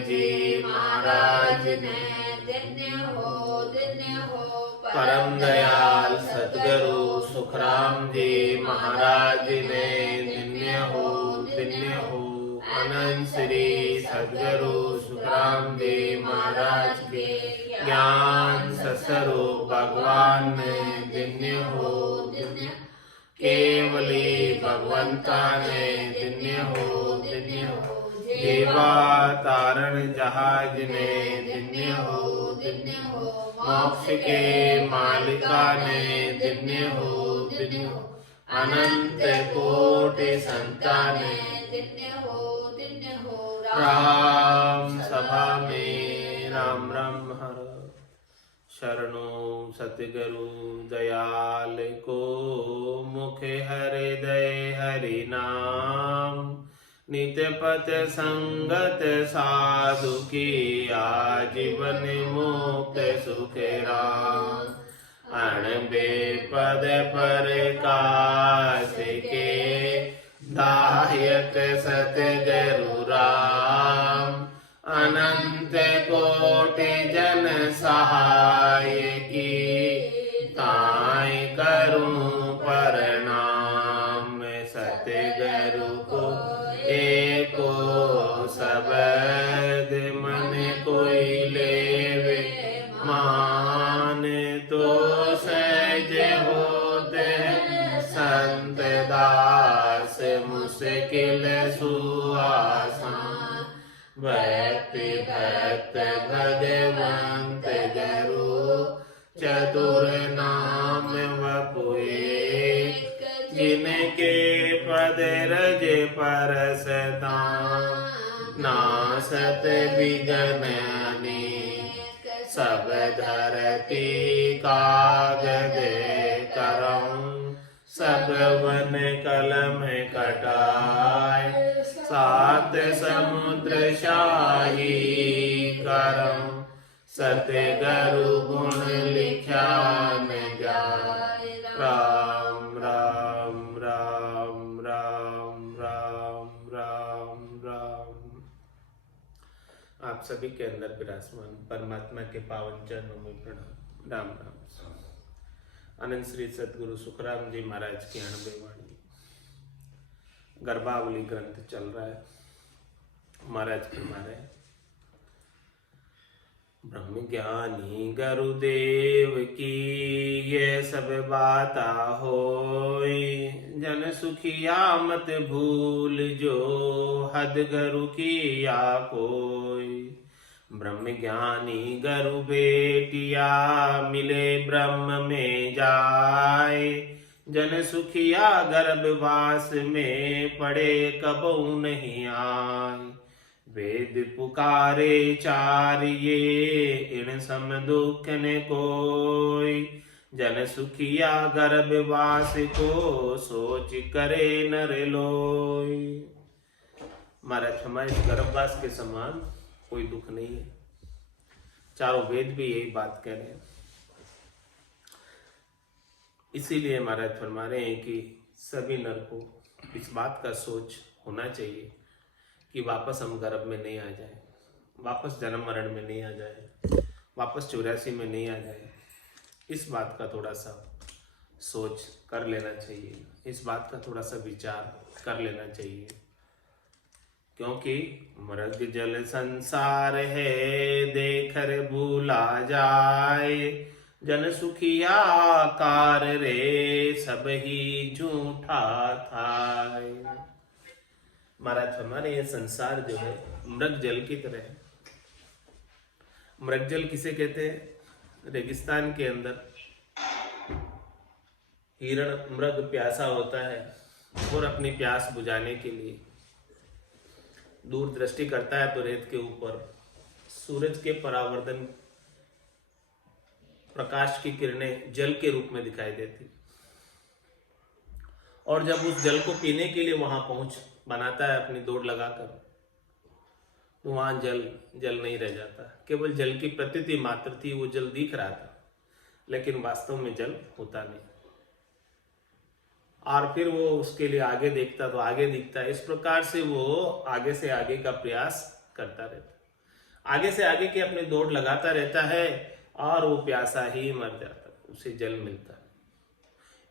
जी महाराज ने, परम दयाल सतगुरु सुखराम जी महाराज ने, धन्य हो अनंत श्री सतगुरु सुखराम जी महाराज के ज्ञान सत्स्वरूप भगवान ने, धन्य हो केवली भगवंता ने, धन्य हो देवा तारण जहाज ने, धन्य हो मोक्ष के मालिका ने, धन्य हो अनंत कोटि संताने, धन्य हो राम सभा में राम राम हर शरणो सतगुरु दयाल को, मुख हृदय हरि नाम, नित्य पथ संगत साधु की, आजीवन मुक्त सुख राम, अणबे पद पर काश के, दायक सतगुरु राम, अनंत कोटि जन सहाय की, ताई करूं प्रणाम, सतगुरु को एको शब्द मन कोई लेवे मान, तो सहज होते संत दास, मुश्किल सुआसान, भक्ति भक्त भगवंत गुरु, चतुर नाम वपुए, जिनके पद रज परसता, नासत विघ्न अनेक, सब धरती कागज करऊं, सब वन कलम कटाए, सात समुद्र शाही करऊं, सतगुरु गुण लिखा न जाए, राम राम राम राम राम राम राम। आप सभी के अंदर विराजमान परमात्मा के पावन चरणों में प्रणाम, राम राम। अनंत श्री सतगुरु सुखराम जी महाराज की 90 वाणी गर्भावली ग्रंथ चल रहा है। महाराज फरमा रहे, ब्रह्म ज्ञानी गुरुदेव की ये सब बाता होई, जन सुखिया मत भूल जो, हद गुरु की या कोई, ब्रह्म ज्ञानी गुरु बेटिया, मिले ब्रह्म में जाए, जन सुखिया गर्भवास में, पड़े कबहु नहीं आए, वेद पुकारे चार ये, इन सम दुख न कोई, जन सुखिया गर्भवास को, सोच करे नर लोई। महाराज हमारे इस गर्भवास के समान कोई दुख नहीं है। चारों वेद भी यही बात कह रहे हैं। इसीलिए महाराज फरमा रहे हैं कि सभी नर को इस बात का सोच होना चाहिए कि वापस हम गर्भ में नहीं आ जाए, वापस जन्म मरण में नहीं आ जाए, वापस 84 में नहीं आ जाए। इस बात का थोड़ा सा सोच कर लेना चाहिए, इस बात का थोड़ा सा विचार कर लेना चाहिए, क्योंकि मृग जल संसार है, देखकर भूला जाए, जन सुखिया कार रे, सब ही झूठा था। महाराज हमारे ये संसार जो है मृग जल की तरह है। मृग जल किसे कहते हैं? रेगिस्तान के अंदर हिरण मृग प्यासा होता है और अपनी प्यास बुझाने के लिए दूर दृष्टि करता है तो रेत के ऊपर सूरज के परावर्तन प्रकाश की किरणें जल के रूप में दिखाई देती, और जब उस जल को पीने के लिए वहां पहुंच बनाता है अपनी दौड़ लगाकर, तो वहां जल नहीं रह जाता, केवल जल की प्रतीति मात्र थी, वो जल दिख रहा था लेकिन वास्तव में जल होता नहीं। और फिर वो उसके लिए आगे देखता तो आगे दिखता है। इस प्रकार से वो आगे से आगे का प्रयास करता रहता। आगे से आगे की अपनी दौड़ लगाता रहता है और वो प्यासा ही मर जाता है, उसे जल मिलता है।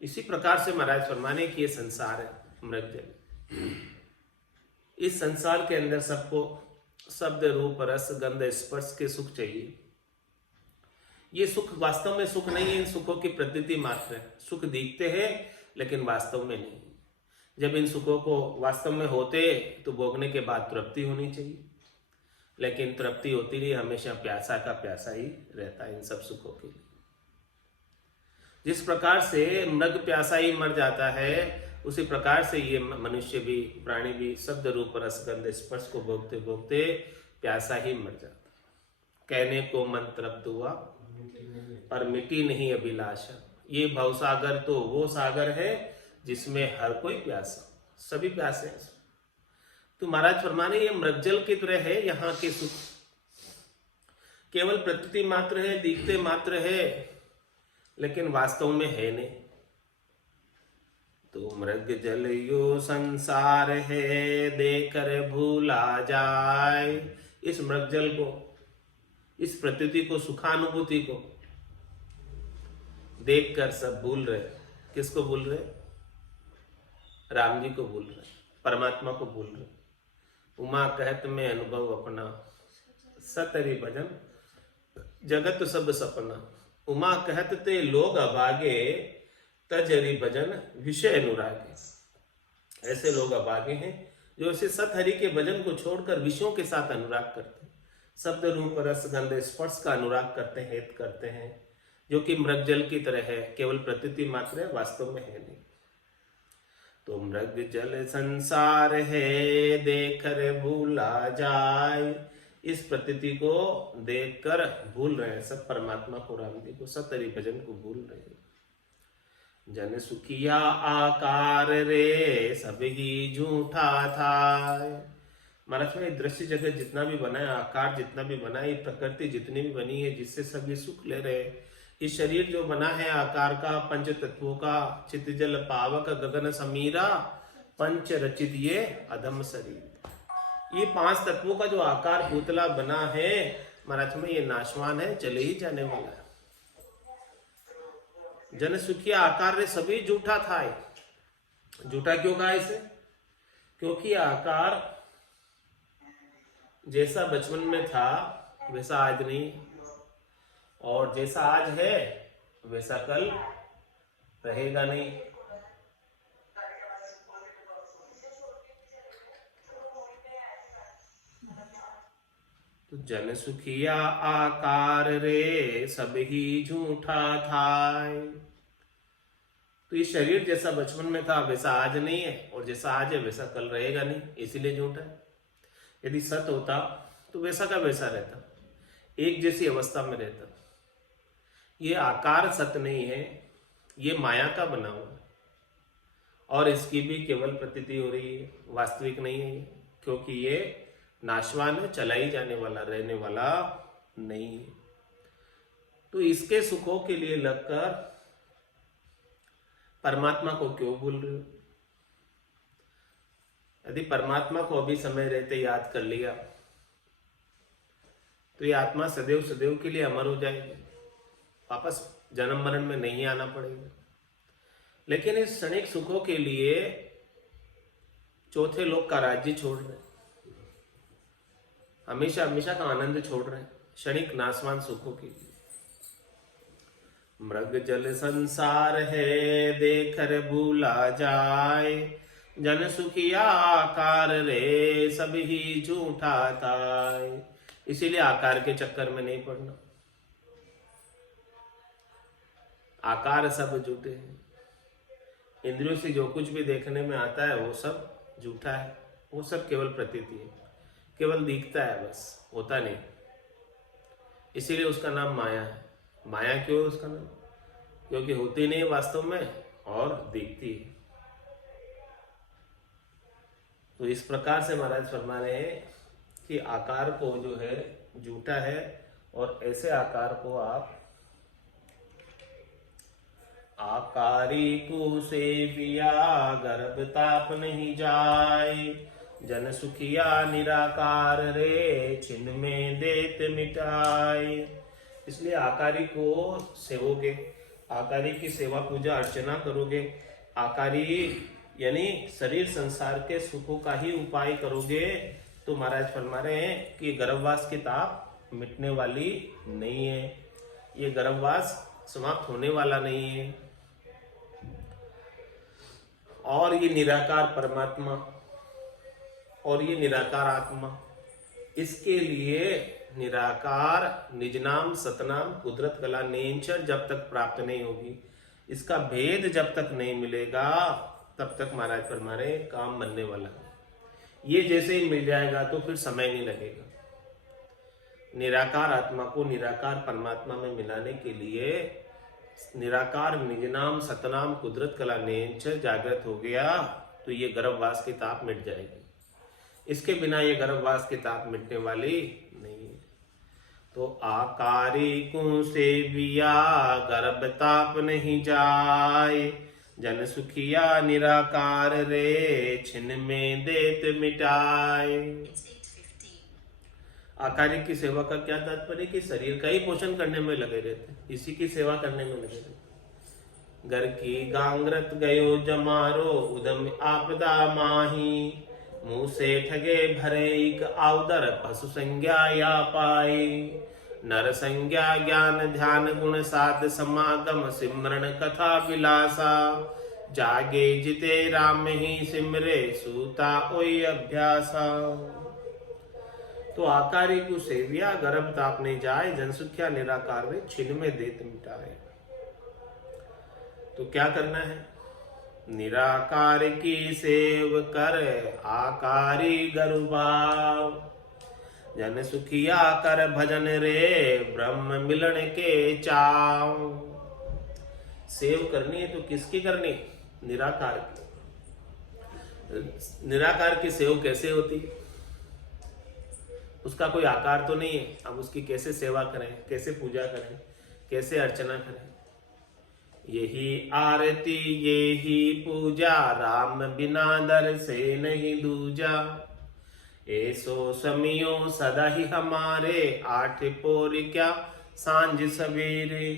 इसी प्रकार से महाराज फरमाने की ये संसार है मृगजल। इस संसार के अंदर सबको शब्द रूप रस गंध स्पर्श के सुख चाहिए। ये सुख वास्तव में सुख नहीं है, इन सुखों की प्रतीति मात्र है। सुख दिखते हैं लेकिन वास्तव में नहीं। जब इन सुखों को वास्तव में होते तो भोगने के बाद तृप्ति होनी चाहिए, लेकिन तृप्ति होती नहीं, हमेशा प्यासा का प्यासा ही रहता है इन सब सुखों के लिए। जिस प्रकार से मृग प्यासा ही मर जाता है, उसी प्रकार से ये मनुष्य भी, प्राणी भी शब्द रूप रस गंध स्पर्श को भोगते भोगते प्यासा ही मर जाता। कहने को मन तृप्त हुआ पर मिटी नहीं अभिलाषा। ये भवसागर तो वो सागर है जिसमें हर कोई प्यासा, सभी प्यासे हैं। तो महाराज फरमाने ये मृगजल की तरह है। यहाँ के सुख केवल प्रतीति मात्र है, दिखते मात्र है, लेकिन वास्तव में है नहीं। तो मृगजल यो संसार है, देकर भूला जाए। इस मृगजल को, इस प्रतीति को, सुखानुभूति को देखकर सब भूल रहे। किसको भूल रहे? राम जी को भूल रहे, परमात्मा को भूल रहे। उमा कहत में अनुभव अपना, सतरी भजन जगत सब सपना। उमा कहत ते लोग अभागे, तजरी भजन विषय अनुरागे। ऐसे लोग अभागे हैं जो ऐसे सतहरि के भजन को छोड़कर विषयों के साथ अनुराग करते हैं, शब्द रूप रस गंध स्पर्श का अनुराग करते हैं, हित करते हैं, जो कि मृगजल की तरह है, केवल प्रतीति मात्र है, वास्तव में है नहीं। तो मृगजल संसार है, देखकर भूला जाए। इस प्रतीति को देखकर भूल रहे हैं सब परमात्मा को, राम जी को, सतहरि भजन को भूल रहे हैं। जन सुखिया आकार रे, सब ही झूठा था। महाराज में दृश्य जगत जितना भी बना है, आकार जितना भी बना है, प्रकृति जितनी भी बनी है, जिससे सब ये सुख ले रहे हैं, ये शरीर जो बना है आकार का, पंच तत्वों का, चित जल पावक गगन समीरा, पंच रचित ये अधम शरीर। ये पांच तत्वों का जो आकार पुतला बना है महाराज में, ये नाशवान है, चले ही जाने वाला है। जन सुखिया आकार रे, सभी झूठा था। झूठा क्यों कहा इसे? क्योंकि आकार जैसा बचपन में था वैसा आज नहीं, और जैसा आज है वैसा कल रहेगा नहीं। तो जन सुखिया आकार रे, सब ही झूठा था। तो ये शरीर जैसा बचपन में था वैसा आज नहीं है, और जैसा आज है वैसा कल रहेगा नहीं, इसीलिए झूठा है। यदि सत होता तो वैसा का वैसा रहता, एक जैसी अवस्था में रहता। ये आकार सत्य नहीं है, ये माया का बना हुआ है, और इसकी भी केवल प्रतीति हो रही है, वास्तविक नहीं है, क्योंकि ये नाशवान है, चला ही जाने वाला, रहने वाला नहीं है। तो इसके सुखों के लिए लगकर परमात्मा को क्यों भूल रहे हो? यदि परमात्मा को अभी समय रहते याद कर लिया तो ये आत्मा सदैव सदैव के लिए अमर हो जाएगी, वापस जन्म मरण में नहीं आना पड़ेगा। लेकिन इस क्षणिक सुखों के लिए चौथे लोक का राज्य छोड़ रहे, हमेशा हमेशा का आनंद छोड़ रहे हैं क्षणिक नाशवान सुखों के लिए। मृग जल संसार है, देखकर भूला जाए। जन सुखिया आकार रे, सब ही झूठा था। इसीलिए आकार के चक्कर में नहीं पड़ना। आकार सब झूठे हैं, इंद्रियों से जो कुछ भी देखने में आता है वो सब झूठा है, वो सब केवल प्रतीति है, केवल दिखता है, बस होता नहीं। इसीलिए उसका नाम माया है। माया क्यों है उसका नाम? क्योंकि होती नहीं वास्तव में और दिखती है। तो इस प्रकार से महाराज फरमा रहे हैं कि आकार को जो है झूठा है, और ऐसे आकार को आप आकारी को से पिया गर्भ ताप नहीं जाए। जन सुखिया निराकार रे, छिन में देत मिटाए। इसलिए आकारी को सेवोगे, आकारी की सेवा पूजा अर्चना करोगे, आकारी यानी शरीर संसार के सुखों का ही उपाय करोगे, तो महाराज फरमा रहे हैं कि गर्भवास की ताप मिटने वाली नहीं है, ये गर्भवास समाप्त होने वाला नहीं है। और ये निराकार परमात्मा और ये निराकार आत्मा, इसके लिए निराकार निज नाम सतनाम कुदरत कला नेंचर जब तक प्राप्त नहीं होगी, इसका भेद जब तक नहीं मिलेगा, तब तक महाराज फरमा रहे काम बनने वाला। ये जैसे ही मिल जाएगा तो फिर समय नहीं लगेगा। निराकार आत्मा को निराकार परमात्मा में मिलाने के लिए निराकार निज नाम सतनाम कुदरत कला नेंचर जागृत हो गया, तो ये गर्भवास की ताप मिट जाएगी। इसके बिना ये गर्भवास की ताप मिटने वाली नहीं है। तो आकारी को सेविया गर्भ ताप नहीं जाए, जन सुखिया निराकार रे, छिन में देत मिटाए। आकारी की सेवा का क्या तात्पर्य कि शरीर का ही पोषण करने में लगे रहते, इसी की सेवा करने में लगे रहते। घर की गांगरत गयो जमारो, उदम आपदा माही, मुंह से ठगे भरे एक आवदर, पशु संज्ञा या पाई। नर संज्ञा ज्ञान ध्यान गुण साध समागम, सिमरण कथा विलासा, जागे जिते राम ही सिमरे, सूता ओई अभ्यासा। तो आकारी को सेविया गर्भ ताप नहीं जाए, जनसुख्या निराकार वे, छिन में देत मिटाए। तो क्या करना है? निराकार की सेव कर आकारी गरुभाव, जन सुखिया कर भजन रे, ब्रह्म मिलन के चाव। सेव करनी है तो किसकी करनी? निराकार की। निराकार की सेव कैसे होती? उसका कोई आकार तो नहीं है, अब उसकी कैसे सेवा करें, कैसे पूजा करें, कैसे अर्चना करें? यही आरती यही पूजा, राम बिना दर से नहीं दूजा। ऐसो समियो सदा ही हमारे, आठ पोर क्या सांझ सवेरे।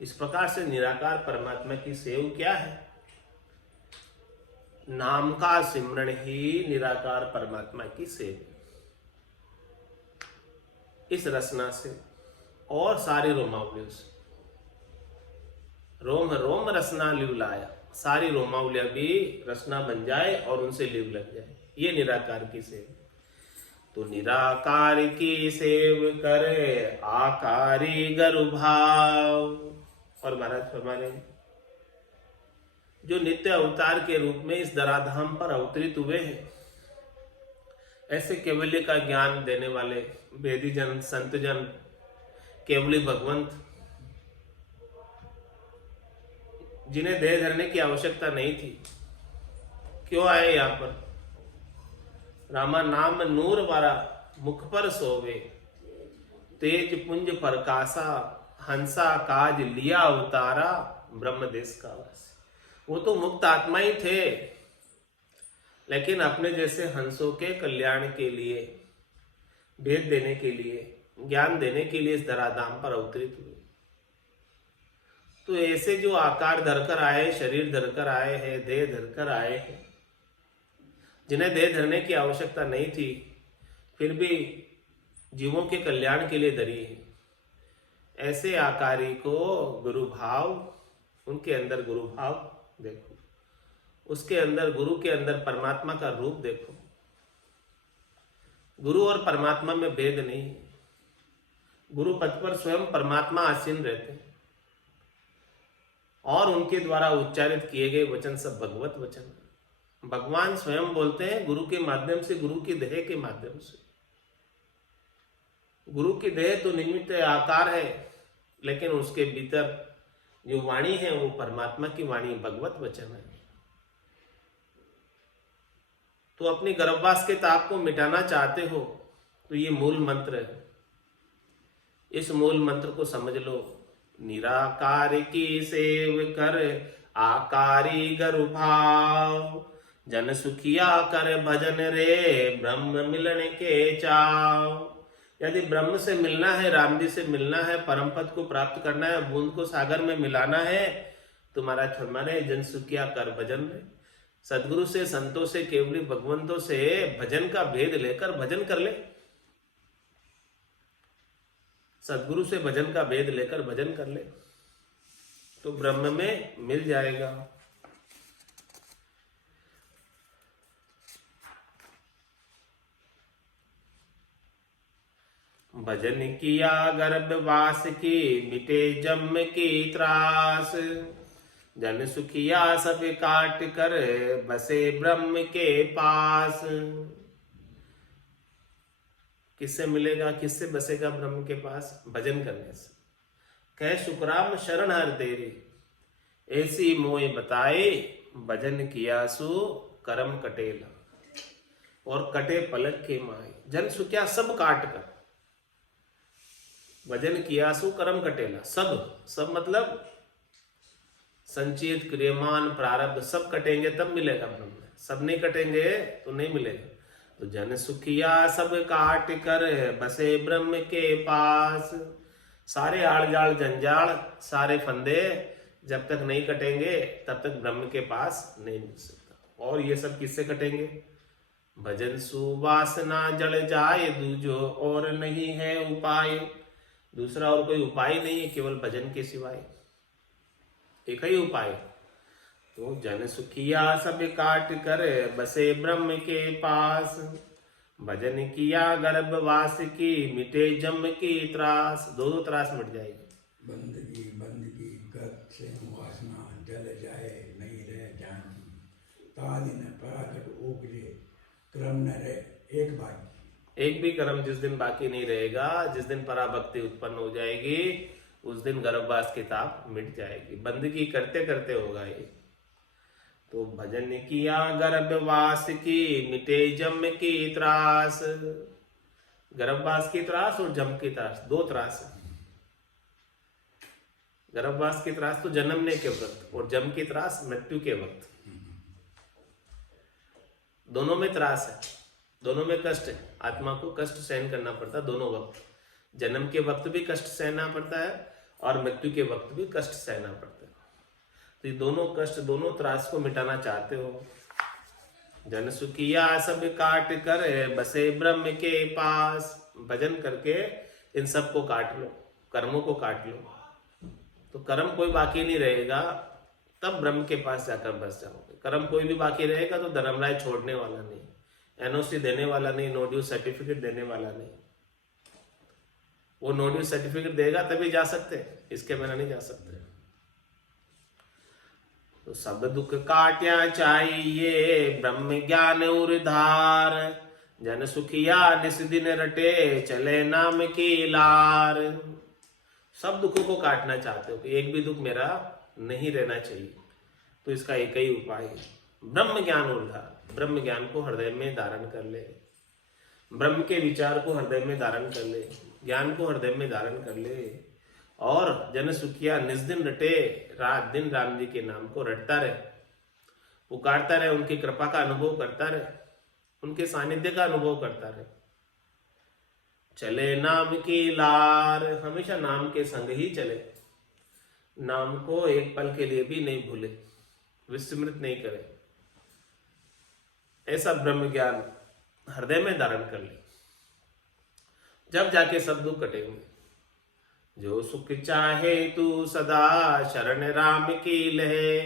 इस प्रकार से निराकार परमात्मा की सेव क्या है? नाम का सिमरण ही निराकार परमात्मा की सेव। इस रसना से और सारे रोमावलियों से, रोम रोम रसना लिव लाया, सारी रोमावलियां भी रसना बन जाए और उनसे लिव लग जाए, ये निराकार की सेव। तो निराकार की सेव करे आकारी गरु भाव। और महाराज फरमाने जो नित्य अवतार के रूप में इस धराधाम पर अवतरित हुए हैं, ऐसे केवल्य का ज्ञान देने वाले वेदी जन संत जन, केवली भगवंत, जिन्हें देह धरने की आवश्यकता नहीं थी, क्यों आए यहाँ पर? रामा नाम नूर वारा मुख पर सोवे, तेज पुंज प्रकाशा, हंसा काज लिया उतारा, ब्रह्म देश का वास। वो तो मुक्त आत्मा ही थे, लेकिन अपने जैसे हंसों के कल्याण के लिए, भेद देने के लिए, ज्ञान देने के लिए इस धराधाम पर अवतरित हुए। तो ऐसे जो आकार धरकर आए, शरीर धरकर आए हैं, देह धरकर आए हैं, जिन्हें देह धरने की आवश्यकता नहीं थी, फिर भी जीवों के कल्याण के लिए धरी है, ऐसे आकारी को गुरु भाव, उनके अंदर गुरु भाव देखो, उसके अंदर, गुरु के अंदर परमात्मा का रूप देखो। गुरु और परमात्मा में भेद नहीं है। गुरु पद पर स्वयं परमात्मा आसीन रहते हैं और उनके द्वारा उच्चारित किए गए वचन सब भगवत वचन। भगवान स्वयं बोलते हैं गुरु के माध्यम से, गुरु की देह के माध्यम से। गुरु की देह तो निमित्त आकार है, लेकिन उसके भीतर जो वाणी है वो परमात्मा की वाणी, भगवत वचन है। तो अपनी गर्भवास के ताप को मिटाना चाहते हो तो ये मूल मंत्र है, इस मूल मंत्र को समझ लो। निराकार की सेव कर आकारी गरु भाव, जन सुखिया कर भजन रे ब्रह्म मिलन के चाव। यदि ब्रह्म से मिलना है, राम जी से मिलना है, परम पद को प्राप्त करना है, बूंद को सागर में मिलाना है, तुम्हारा फरमाने जन सुखिया कर भजन रे। सदगुरु से, संतों से, केवली भगवंतों से भजन का भेद लेकर भजन कर ले। सदगुरु से भजन का भेद लेकर भजन कर ले तो ब्रह्म में मिल जाएगा। भजन किया गर्भवास की मिटे जन्म की त्रास। जन सुखिया सब काट कर बसे ब्रह्म के पास। किससे मिलेगा, किससे बसेगा ब्रह्म के पास? भजन करने से। कह शुक्राम शरण हर तेरी ऐसी मोय बताए। भजन किया सु करम कटेला और कटे पलक के माए। जन सुखिया सब काट कर, भजन किया सु करम कटेला। सब मतलब संचित, क्रियमान, प्रारब्ध सब कटेंगे तब मिलेगा ब्रह्म। सब नहीं कटेंगे तो नहीं मिलेगा। तो जन सुखिया सब काट कर बसे ब्रह्म के पास। सारे आड़ जाड़ जंजाल, सारे फंदे जब तक नहीं कटेंगे तब तक ब्रह्म के पास नहीं मिल सकता। और ये सब किससे कटेंगे? भजन सुवासना जल जाए दूजो और नहीं है उपाय। दूसरा और कोई उपाय नहीं है केवल भजन के सिवाय, एक ही उपाय। तो जन सुखिया सब काट कर बसे ब्रह्म के पास। भजन किया गर्भवास की मिटे जन्म की त्रास। दो त्रास मिट जाएगी। बंदगी गत से वासना जल जाए नहीं रह जानती। तादिन परागट ओगले क्रम न रहे एक बाकी। एक भी कर्म जिस दिन बाकी नहीं रहेगा, जिस दिन पराभक्ति उत्पन्न हो जाएगी, उस दिन गर्भवास की ताप मिट जाएगी। बंदगी करते करते होगा ये। तो भजन किया गर्भवास की मिटे जम की त्रास। गर्भवास की त्रास और जम की त्रास, दो त्रास है। गर्भवास की त्रास तो जन्मने के वक्त और जम की त्रास मृत्यु के वक्त। दोनों में त्रास है, दोनों में कष्ट है। आत्मा को कष्ट सहन करना पड़ता है दोनों वक्त। जन्म के वक्त भी कष्ट सहना पड़ता है और मृत्यु के वक्त भी कष्ट सहना पड़ता है। तो ये दोनों कष्ट, दोनों त्रास को मिटाना चाहते हो। जन सुखिया सब काट कर बसे ब्रह्म के पास। भजन करके इन सब को काट लो, कर्मों को काट लो, तो कर्म कोई बाकी नहीं रहेगा। तब ब्रह्म के पास जाकर बस जाओगे। कर्म कोई भी बाकी रहेगा तो धर्मराय छोड़ने वाला नहीं, एनओसी देने वाला नहीं, नो ड्यू सर्टिफिकेट देने वाला नहीं। वो नो ड्यू सर्टिफिकेट देगा तभी जा सकते, इसके बिना नहीं जा सकते। तो सब दुख काट्या चाहिए ब्रह्म ज्ञान उधार। जन सुखिया निस दिन रटे चले नाम की लार। सब दुखों को काटना चाहते हो कि एक भी दुख मेरा नहीं रहना चाहिए, तो इसका एक ही उपाय है, ब्रह्म ज्ञान उधार। ब्रह्म ज्ञान को हृदय में धारण कर ले, ब्रह्म के विचार को हृदय में धारण कर ले, ज्ञान को हृदय में धारण कर ले। और जन सुखिया निस दिन रटे, रात दिन राम जी के नाम को रटता रहे, पुकारता रहे, उनकी कृपा का अनुभव करता रहे, उनके सानिध्य का अनुभव करता रहे। चले नाम की लार, हमेशा नाम के संग ही चले, नाम को एक पल के लिए भी नहीं भूले, विस्मृत नहीं करे। ऐसा ब्रह्म ज्ञान हृदय में धारण कर ले, जब जाके सब दुख कटेंगे। जो सुख चाहे तू सदा शरण राम की लहे।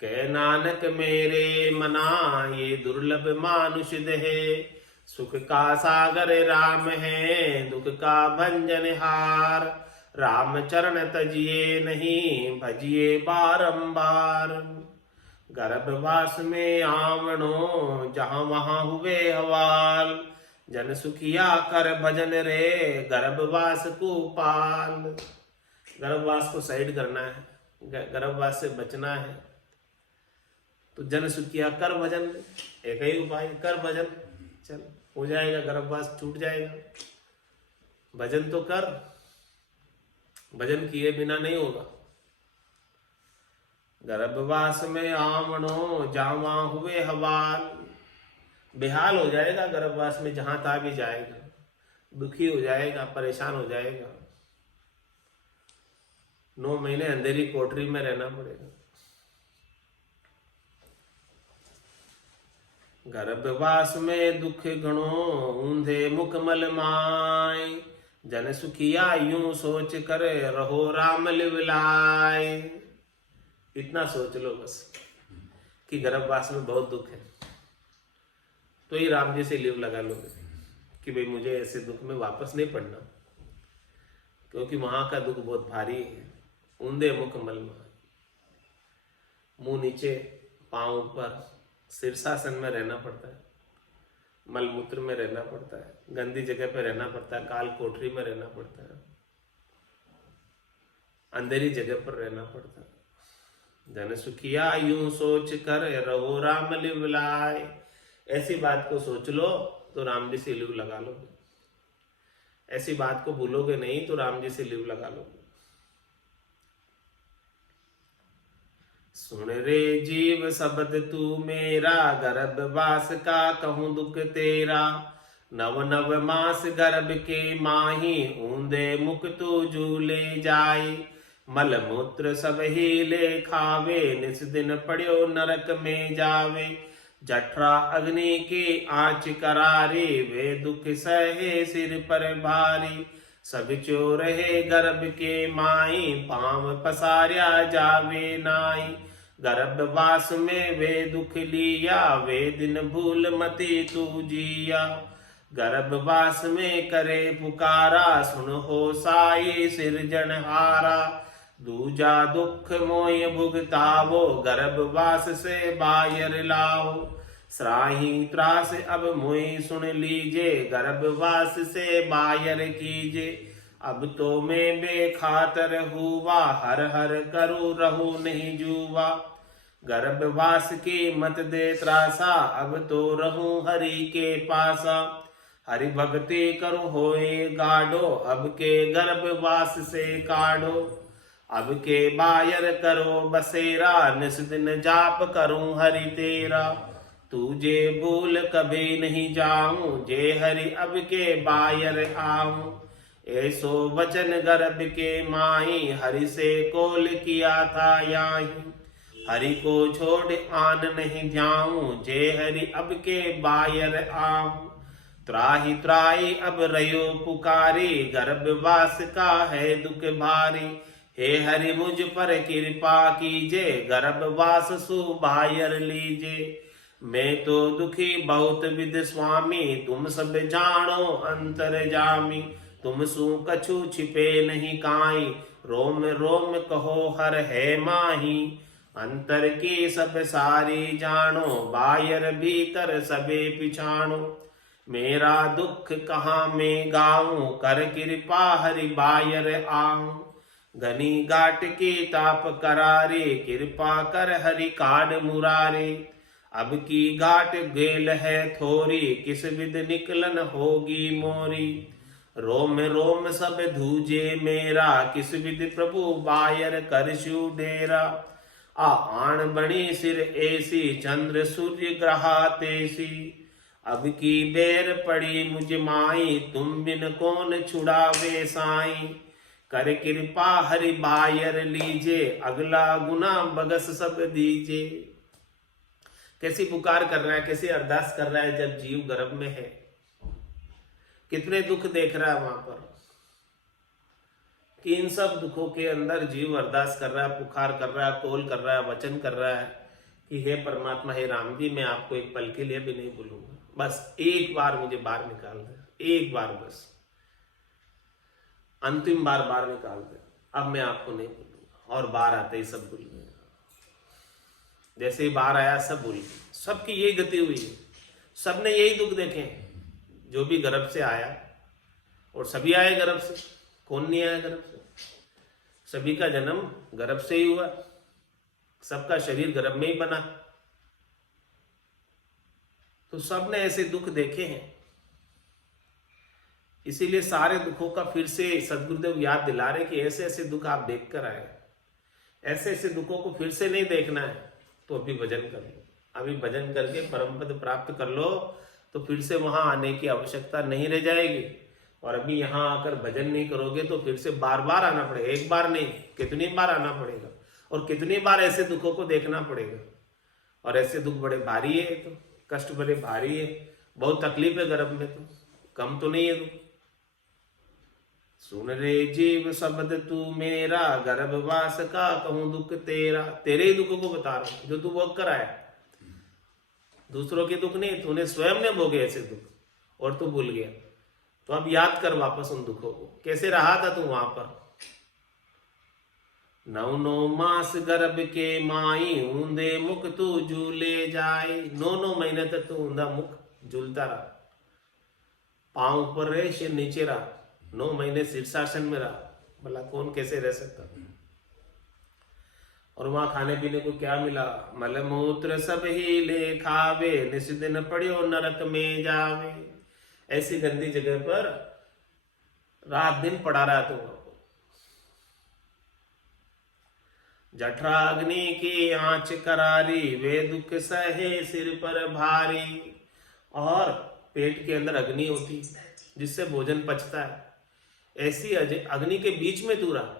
कह नानक मेरे मना ये दुर्लभ मानुष देह। सुख का सागर राम है दुख का भंजन हार। राम चरण तजिए नहीं भजिए बारंबार। गर्भवास में आवणो जहां वहां हुए हवाल। जन सुखिया कर भजन रे गर्भवास को पाल। गर्भवास को साइड करना है, गर्भवास से बचना है, तो जन सुखिया कर भजन। एक ही उपाय, कर भजन, चल हो जाएगा, गर्भवास छूट जाएगा। भजन तो कर, भजन किए बिना नहीं होगा। गर्भवास में आमणो जावा हुए हवाल। बेहाल हो जाएगा गर्भवास में, जहां था भी जाएगा, दुखी हो जाएगा, परेशान हो जाएगा। 9 महीने अंधेरी कोठरी में रहना पड़ेगा। गर्भवास में दुख गणो ऊंधे मुख मल माय। जन सुखिया यूं सोच कर रहो राम लिवलाय। इतना सोच लो बस कि गर्भवास में बहुत दुख है, तो ही राम जी से लिव लगा लोगे कि भाई मुझे ऐसे दुख में वापस नहीं पड़ना, क्योंकि वहां का दुख बहुत भारी है। ऊंधे मुख मल माय, मुंह नीचे पांव ऊपर, शीर्षासन में रहना पड़ता है, मलमूत्र में रहना पड़ता है, गंदी जगह पे रहना पड़ता है, काल कोठरी में रहना पड़ता है, अंधेरी जगह पर रहना पड़ता है। जन सुखिया यूं सोच कर रहो राम लिव लाय। ऐसी बात को सोच लो तो राम जी से लिव लगा लोगे। ऐसी बात को भूलोगे नहीं तो राम जी से लिव लगा लोगे। सुन रे जीव शब्द तू मेरा, गर्भवास का कहूं दुख तेरा। नव नव मास गर्भ के माही, ऊंधे मुख तू झूले जाए। मल मूत्र सब ही ले खावे, निस दिन पड़ियो नरक में जावे। जठरा अग्नि की आँच करारी, वे दुख सहे सिर पर भारी। सब चोर है गर्भ के माई, पांव पसार्या जावे नाई। गर्भवास में वे दुख लिया, वे दिन भूल मती तू जिया। गर्भवास में करे पुकारा, सुन हो साई सिरजनहारा। दूजा दुख मोय भुगतावो, गर्भवास से बायर लाओ। सराही त्रास अब मोय सुन लीजे, गर्भवास से बायर कीजे। अब तो मैं बेखातर हुआ, हर हर करूँ रहूं नहीं जुआ। गर्भवास की मत दे त्रासा, अब तो रहूं हरि के पासा। हरि भक्ति करूं होए गाढ़ो, अब के गर्भवास से काढ़ो। अब के बायर करो बसेरा, निस दिन जाप करूं हरि तेरा। तुझे भूल कभी नहीं जाऊं, जे हरि अब के बायर आऊं। ऐसो वचन गर्भ के माई, हरि से कोल किया था याही। हरि को छोड़ आन नहीं जाऊं, जे हरि अब के बायर आऊं। त्राही त्राही अब रयो पुकारी, गर्भवास का है दुख भारी। हे हरि मुझ पर कृपा कीजे, गर्भवास सुबायर लीजे। मैं तो दुखी बहुत विद स्वामी, तुम सब जानो अंतर जामी। तुम सु कछु छिपे नहीं काई, रोम रोम कहो हर है माही। अंतर की सब सारी जानो, बायर भीतर सबे पिछाणो। मेरा दुख कहाँ मैं गाऊं, कर कृपा हरि बायर आऊं। घनी घाट की ताप करारे, कृपा कर हरि काड मुरारे। अब की घाट गेल है थोरी, किस विध निकलन होगी मोरी। रोम रोम सब धूजे मेरा, किस विध प्रभु बायर करशु डेरा। आण बणी सिर ऐसी, चंद्र सूर्य ग्रहा तेसी। अब की बेर पड़ी मुझ माई, तुम बिन कौन छुड़ावे साई। कर कृपा हरि बायर लीजे, अगला गुना बगस सब दीजे। कैसी पुकार कर रहा है, कैसी अरदास कर रहा है जब जीव गर्भ में है। कितने दुख देख रहा है वहां पर, कि इन सब दुखों के अंदर जीव अरदास कर रहा है, पुकार कर रहा है, कॉल कर रहा है, वचन कर रहा है कि हे परमात्मा, हे राम जी, मैं आपको एक पल के लिए भी नहीं भूलूंगा। बस एक बार मुझे बाहर निकाल दे, एक बार, बस अंतिम बार बाहर निकाल दे। अब मैं आपको नहीं भूलूंगा। और बाहर आते ही सब भूल गए। जैसे ही बाहर आया सब भूल गए। सबकी यही गति हुई है, सबने यही दुख देखे। जो भी गर्भ से आया, और सभी आए गर्भ से, कौन नहीं आया गर्भ से? सभी का जन्म गर्भ से ही हुआ, सबका शरीर गर्भ में ही बना। तो सबने ऐसे दुख देखे हैं। इसीलिए सारे दुखों का फिर से सदगुरुदेव याद दिला रहे कि ऐसे ऐसे दुख आप देख कर आए, ऐसे ऐसे दुखों को फिर से नहीं देखना है तो अभी भजन कर लो, अभी भजन करके परम पद प्राप्त कर लो तो फिर से वहां आने की आवश्यकता नहीं रह जाएगी। और अभी यहाँ आकर भजन नहीं करोगे तो फिर से बार बार आना पड़ेगा, एक बार नहीं कितनी बार आना पड़ेगा और कितनी बार ऐसे दुखों को देखना पड़ेगा। और ऐसे दुख बड़े भारी है, तो कष्ट बड़े भारी है, बहुत तकलीफ है गर्भ में, तो कम तो नहीं है दुख। सुन रे जीव शब्द तू मेरा, गर्भवास का कहूं दुख तेरा। तेरे ही दुखों को बता रहा हूं जो तू भोग कर आया, दूसरों के दुख नहीं, तूने स्वयं ने भोगे ऐसे दुख और तू भूल गया। तो अब याद कर वापस उन दुखों को, कैसे रहा था तू वहां पर। 9 मास गर्भ के माई, ऊंधे मुख तू झूले जाए। 9 महीने तक तू ऊंधा मुख झूलता रहा, पांव ऊपर रहे सिर नीचे रहा, 9 महीने शीर्षासन में रहा। भला कौन कैसे रह सकता। और वहां खाने पीने को क्या मिला, मल मूत्र सब ही ले खावे, निस दिन पड़ियो नरक में जावे। ऐसी गंदी जगह पर रात दिन पड़ा रहा तो। जठराग्नि की आंच करारी, वे दुख सहे सिर पर भारी। और पेट के अंदर अग्नि होती जिससे भोजन पचता है, ऐसी अग्नि के बीच में तू रहा।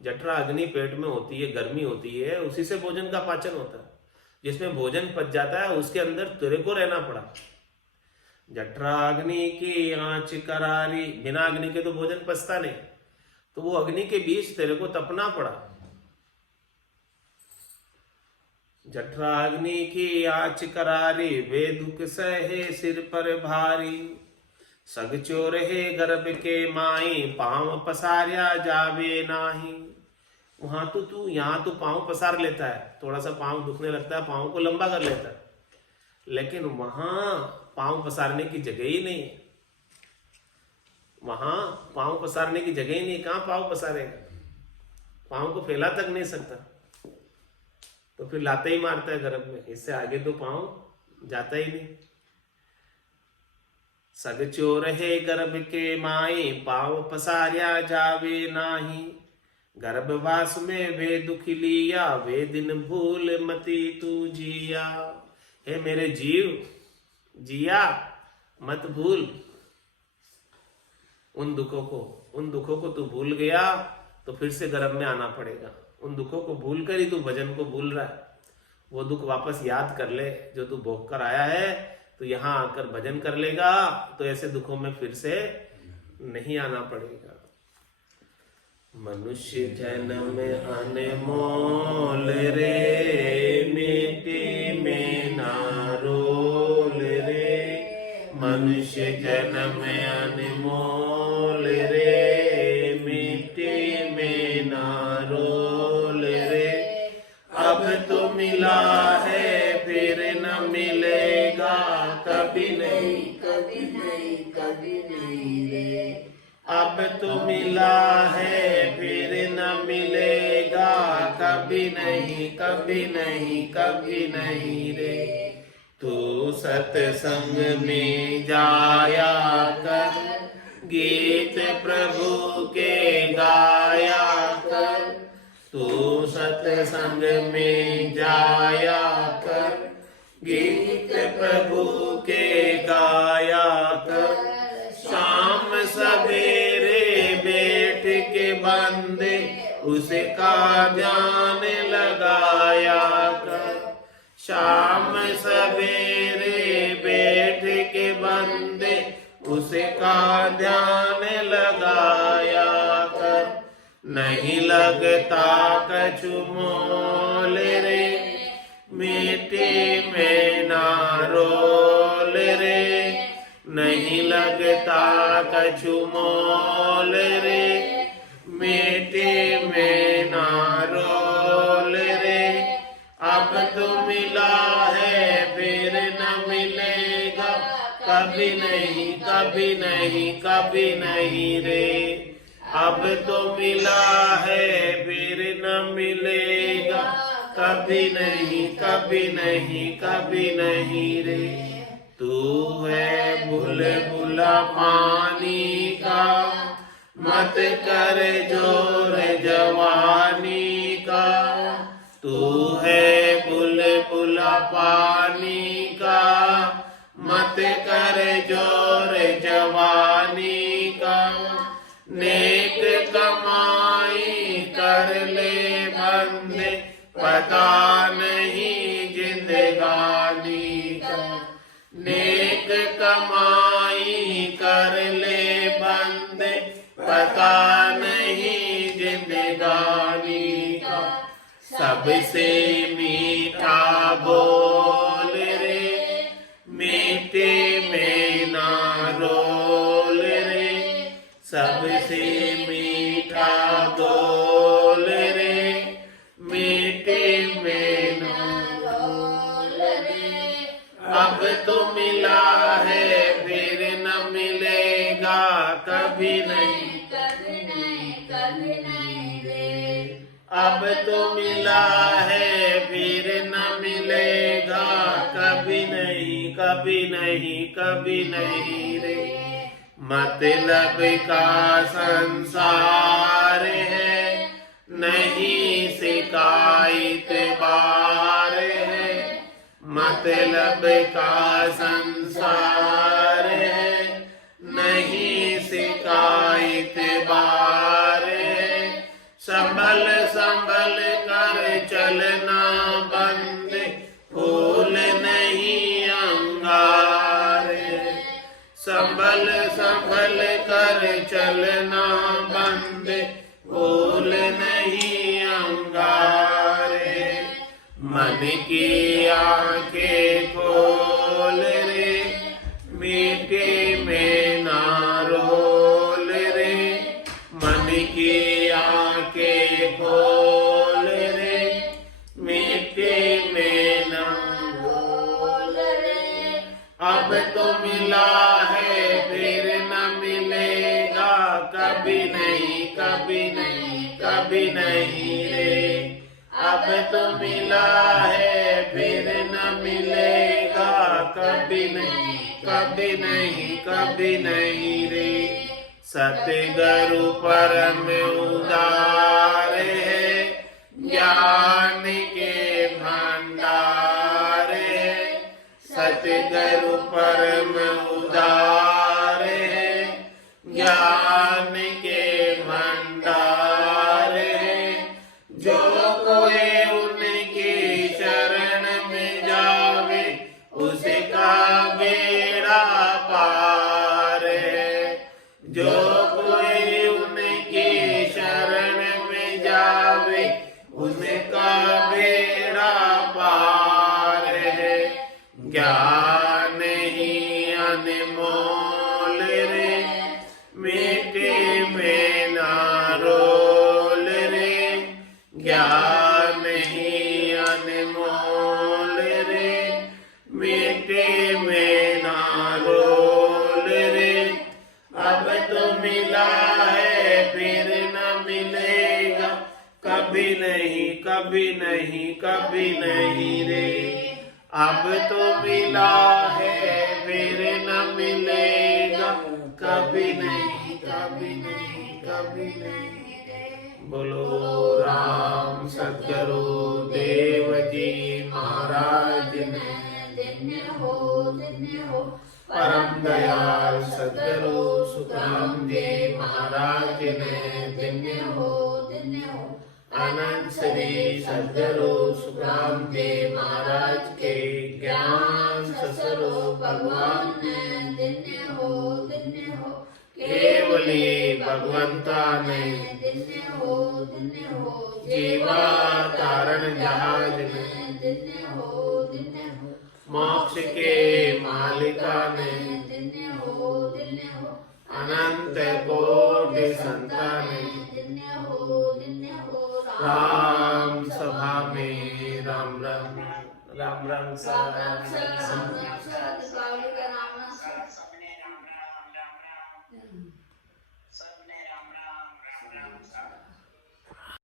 जठरा अग्नि पेट में होती है, गर्मी होती है, उसी से भोजन का पाचन होता है। जिसमें भोजन पच जाता है उसके अंदर तेरे को रहना पड़ा। जठराग्नि की आंच करारी, बिना अग्नि के तो भोजन पचता नहीं, तो वो अग्नि के बीच तेरे को तपना पड़ा। जठराग्नि की आंच करारी, वे दुख सहे सिर पर भारी। सग चोर है गर्भ के माई, पांव पसारिया जावे नाही। वहां तो तू यहाँ तो पांव पसार लेता है, थोड़ा सा पांव दुखने लगता है, पांव को लंबा कर लेता है, लेकिन वहां पांव पसारने की जगह ही नहीं है। वहां पांव पसारने की जगह ही नहीं, कहां पांव पसारेगा, पांव को फैला तक नहीं सकता, तो फिर लाते ही मारता है गर्भ में, इससे आगे तो पांव जाता ही नहीं। सग चोर है गर्भ के माई, पांव पसारिया जावे नाही। गर्भवास में वे दुख लिया, वे दिन भूल मती तू जिया। हे मेरे जीव, जिया मत भूल उन दुखों को तू भूल गया तो फिर से गर्भ में आना पड़ेगा। उन दुखों को भूल कर ही तू भजन को भूल रहा है। वो दुख वापस याद कर ले जो तू भोग कर आया है, तो यहाँ आकर भजन कर लेगा तो ऐसे दुखों में फिर से नहीं आना पड़ेगा। मनुष्य जन्म अनमोल रे, मिट्टी में ना रोल रे। मनुष्य जन्म अनमोल रे, मिट्टी में ना रोल रे। अब तो मिला है फिर न मिलेगा, कभी नहीं कभी नहीं कभी नहीं रे। अब तो मिला है फिर न मिलेगा, कभी नहीं कभी नहीं कभी नहीं रे। तू सत्संग में जाया कर, गीत प्रभु के गाया कर। तू सत्संग में जाया कर, गीत प्रभु के गाया कर। शाम सवेरे बैठ के बंदे उसका ध्यान लगाया कर। शाम सवेरे बैठ के बंदे उसका ध्यान लगाया कर। नहीं लगता कछु मोल रे, मिट्टी में ना रोल रे। नहीं लगता कछु मोल रे, मिट्टी में ना रोल रे। अब तो मिला है फिर न मिलेगा, कभी नहीं कभी नहीं कभी नहीं रे। अब तो मिला है फिर न मिलेगा, कभी नहीं कभी नहीं कभी नहीं रे। तू है बुलबुला पानी का, मत कर जोर जवानी का, तू है बुलबुला पानी का। मत कर जोर जवानी का, नेक कमाई कर ले बंदे, पता नहीं जिंदगानी का। नेक कमाई कर ले बंदे, पता नहीं जिंदगानी का। सबसे मीठा बोल रे, मीठे में ना रोल रे। सबसे मीठा बोल रे, मीठे में ना रोल रे। अब तो मिला है फिर न मिलेगा कभी नहीं, कभी नहीं, कभी नहीं रे। अब तो मिला है फिर न मिलेगा कभी नहीं, कभी नहीं, कभी नहीं रे। मतलब का संसार है, नहीं शिकायत बार है। मतलब का संसार है, नहीं शिकायत बार है। संभल संभल कर चलना बंदे, फूल नहीं अंगार है। संभल संभल कर चलना बंदे, फूल नहीं अंगार है। मन की आंखें खोल रे, मीठे में ना रोल रे। मन की आंखें खोल रे, मीठे में ना रोल रे। अब तो मिला है फिर न मिलेगा कभी नहीं, कभी नहीं, कभी नहीं रे। अब तो मिला है फिर न मिलेगा कभी नहीं, कभी नहीं, कभी नहीं रे। सतगुरु परम उदार है, ज्ञान के भंडार है। सतगुरु परम उदार है, ज्ञान के भंडार है। जो कोई उनकी शरण में जावे, उसका बेड़ा पार है। जो कोई उनकी शरण में जावे, उसका बेड़ा पार है। ज्ञान ही अनमोल रे, मीठे में ना रोल रे। ज्ञान ही अनमोल रे, मीठे में ना रोल रे। अब तो मिला है फिर न मिलेगा कभी नहीं, कभी नहीं, कभी नहीं रे। अब तो मिला है फिर न मिलेगा कभी नहीं, कभी नहीं, कभी नहीं रे। बोलो राम सतगुरु देव जी महाराज ने, धन्य हो, धन्य हो। परम दयाल सतगुरु सुखराम जी महाराज ने, धन्य हो, धन्य हो। अनंत श्री सतगुरु सुखराम जी महाराज के ज्ञान ससुरो भगवान भगवान ने, धन्य हो, धन्य हो। केवली भगवंता ने, धन्य हो, धन्य हो। जीवा तारण जहाज में, धन्य हो, धन्य हो। मोक्ष के मालिका ने, धन्य हो, धन्य हो। अनंत कोटि संतान धन्य हो, धन्य हो। राम सभा में राम राम, राम राम सा, राम राम सा, राम